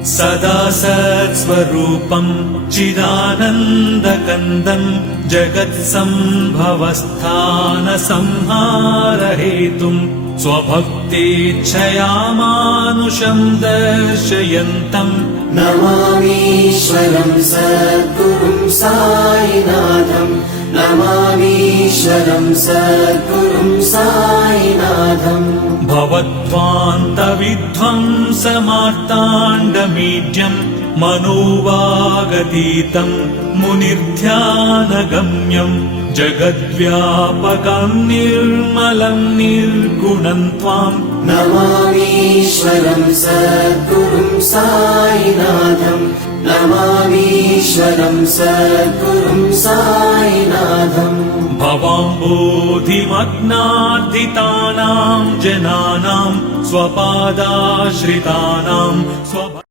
सदा सत्स्वरूपम् चिदानन्दकन्दम् जगत्सम्भवस्थानसंहारहेतुम् स्वभक्तेच्छया मानुषम् दर्शयन्तम् नमामीश्वरम् सद्गुरुम् साईनाथम् नमामीश्वरम् सद्गुरुम् साईनाथम् भवद्ध्वान्तविध्वंसमार्ताण्डमीड्यम् मनोवागतीतम् मुनिर्ध्यानगम्यम् जगद्व्यापकम् निर्मलम् निर्गुणम् त्वाम् नमामीश्वरम् सद्गुरुम् साईनाथम् नमामीश्वरम् सद्गुरुम् साईनाथम् भवाम्बोधिमग्नार्दितानाम् जनानाम् स्वपादाश्रितानाम्